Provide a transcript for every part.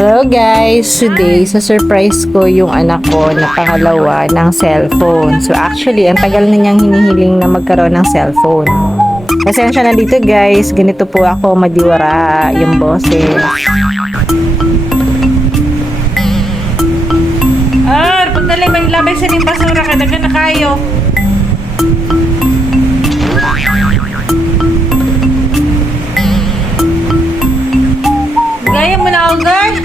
Hello guys! Today, sa surprise ko yung anak ko na pangalawa ng cellphone. So actually, ang tagal na niyang hinihiling na magkaroon ng cellphone. Pasensya na dito guys, ganito po ako madiwara yung boses. Pagdali ba yung labay sa ning basura ka, daga na kayo. Gaya mo na, Ogar.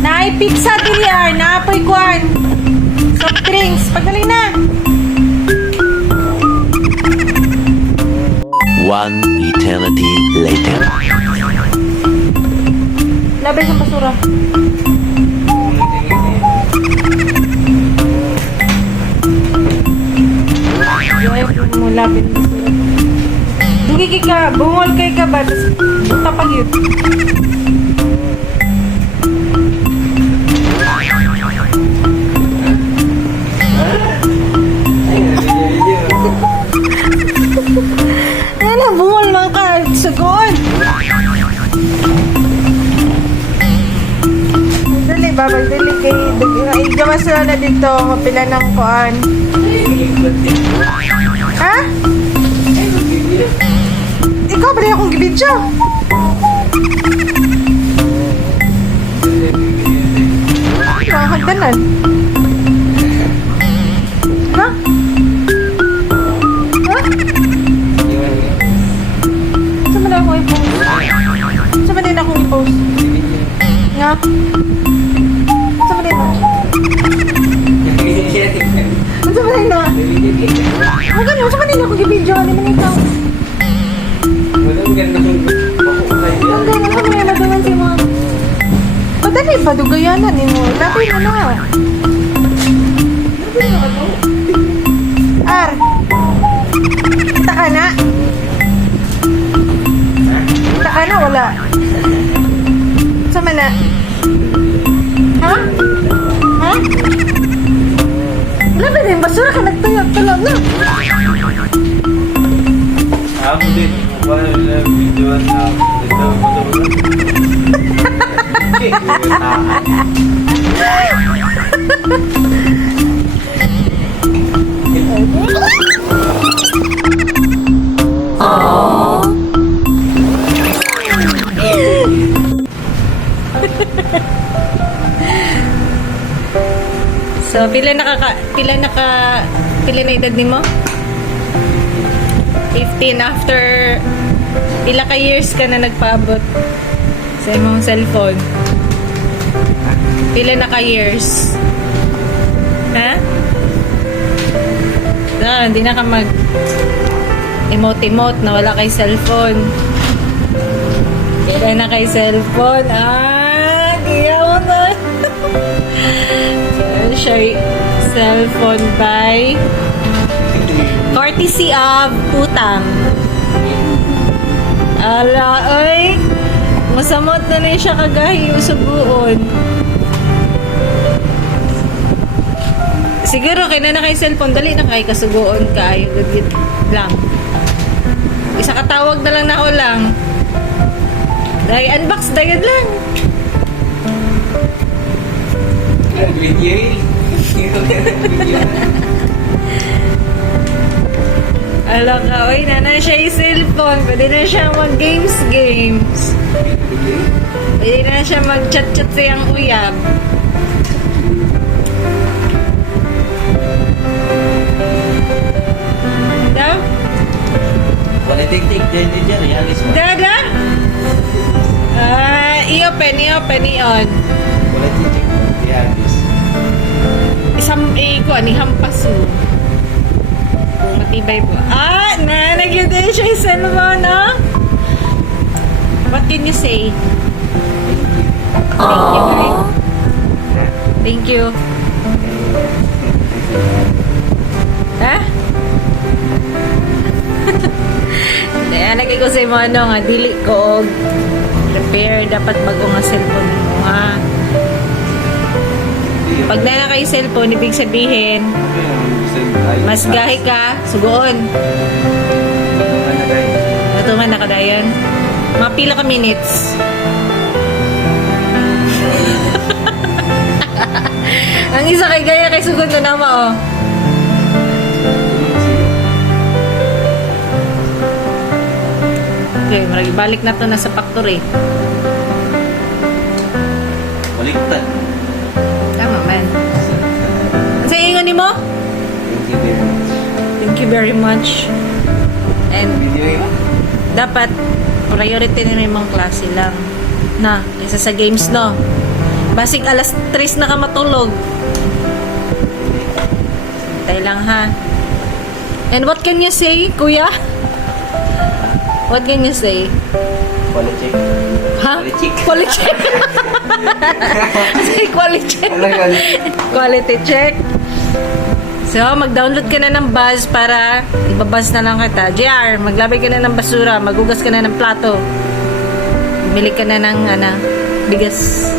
Naay pizza diliar, naapoy kuan. Soft drinks, pagdali na. One eternity later. Labay sa basura. Gaya mo labay sa basura. Dugi ka, bungol kay ka ba? Tapos tapag yun. Ano, bungol lang ka. Sagon. Dali ba? Magdali kay... Igawas na dito. Kapila ng kuan. Ha? Ikaw ba rin akong gibidyo? Nakakagdanan. Ha? Ha? Saan ba na ako i-post? Saan ba din akong i-post? Nga? Saan ba din ako? Saan ba din na? Ang ganyan, saan ba din ako gibidyo? Ano man ikaw? Ang ganyan ako may madungan si mga... O dali ba, dugayanan mo? Lapin mo na. Ar! Kita ka na? Kita ka na, wala. Sama na? Ha? Ha? Wala ba din? Basura ka nagtulog na. Ako din. Wala na videoan na ito. So, pila na edad ni mo? 15 after pila ka years ka na nagpaabot sa imong cellphone? Pila na ka years? Ha? Hindi na ka mag emote-emote na wala kay cellphone. Pila na kay cellphone? Kaya mo na. Share cellphone by courtesy of Utang. Ala, ay masamot na rin siya kagahi usuguon. Siguro kay na kay cellphone, dali na kay kasuguon ka. Good lang. Isa katawag na lang na ako lang. Dahil unbox, dahil lang. Alam ka, oy, na siya yung cellphone. Pwede na siya mag-games. Pwede na siya mag-chat-chat sa yung uyab. Daw? Wala tik-tik din dyan. Realis mo. Dada? I-open. Wala tik-tik. Realis. Hampas mo. Matibay po. Nagyan din siya yung cellphone, no? What can you say? Thank you, guys. Thank you. Ha? Nagay ko sa imo nga, dili ko repair, dapat bago nga cellphone mo, ha? Pag na kayo cellphone, ibig sabihin, mas gahi ka, sugoon. Natuman na kadayan. Mga pila ka minutes. Ang isa kay Gaya kay sugod na nama, oh. Okay, balik na to na sa factory. Baliktad. Tama, man. Sa ingon ni mo? Thank you very much. Thank you very much. And Video yun? dapat priority na yung mga klase lang. Na, isa sa games, no? Basig alas 3 na ka matulog. Hintay lang, ha? And what can you say, kuya? What can you say? Quality check. Ha? Quality check. Quality check. Say quality check. Quality check. So, mag-download ka na ng Buzz para ibabuzz na lang kita. JR, maglabay ka na ng basura, magugas ka na ng plato. Bili ka na ng, bigas.